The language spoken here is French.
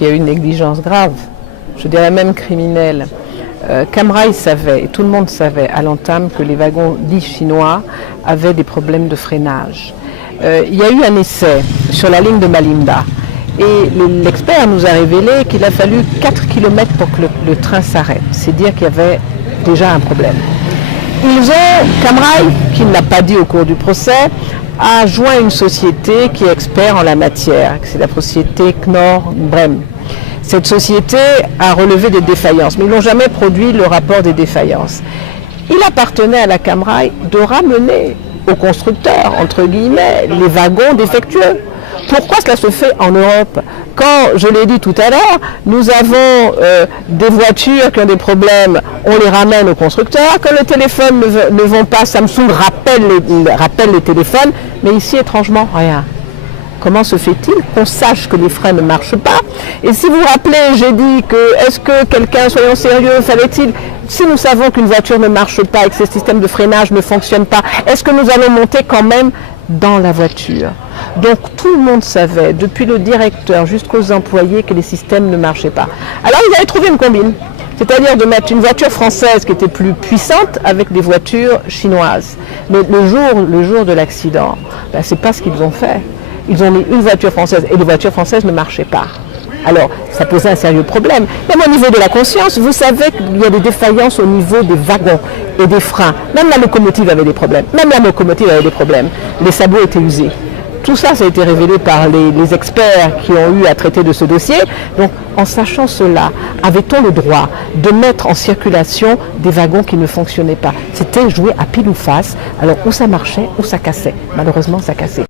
qu'il y a eu une négligence grave, je dirais même criminelle. Cam Rail savait, et tout le monde savait à l'entame, que les wagons dits chinois avaient des problèmes de freinage. Il y a eu un essai sur la ligne de Malinda et l'expert nous a révélé qu'il a fallu 4 km pour que le train s'arrête. C'est dire qu'il y avait déjà un problème. Cam Rail, qui ne l'a pas dit au cours du procès, a joint une société qui est expert en la matière, c'est la société Knorr-Bremse. Cette société a relevé des défaillances, mais ils n'ont jamais produit le rapport des défaillances. Il appartenait à la Cam Rail de ramener aux constructeurs, entre guillemets, les wagons défectueux. Pourquoi cela se fait en Europe? Quand, je l'ai dit tout à l'heure, nous avons des voitures qui ont des problèmes, on les ramène aux constructeurs. Quand les téléphones ne vont pas, Samsung rappelle les téléphones, mais ici, étrangement, rien. Comment se fait-il qu'on sache que les freins ne marchent pas? Et si vous vous rappelez, j'ai dit que, est-ce que quelqu'un, soyons sérieux, fallait-il, si nous savons qu'une voiture ne marche pas et que ce système de freinage ne fonctionne pas, est-ce que nous allons monter quand même dans la voiture? Donc tout le monde savait, depuis le directeur jusqu'aux employés, que les systèmes ne marchaient pas. Alors ils avaient trouvé une combine, c'est-à-dire de mettre une voiture française qui était plus puissante avec des voitures chinoises. Mais le jour de l'accident, ben, c'est pas ce qu'ils ont fait. Ils ont mis une voiture française et les voitures françaises ne marchaient pas. Alors, ça posait un sérieux problème. Même au niveau de la conscience, vous savez qu'il y a des défaillances au niveau des wagons et des freins. Même la locomotive avait des problèmes. Les sabots étaient usés. Tout ça, ça a été révélé par les experts qui ont eu à traiter de ce dossier. Donc, en sachant cela, avait-on le droit de mettre en circulation des wagons qui ne fonctionnaient pas? C'était jouer à pile ou face. Alors, ou ça marchait, ou ça cassait. Malheureusement, ça cassait.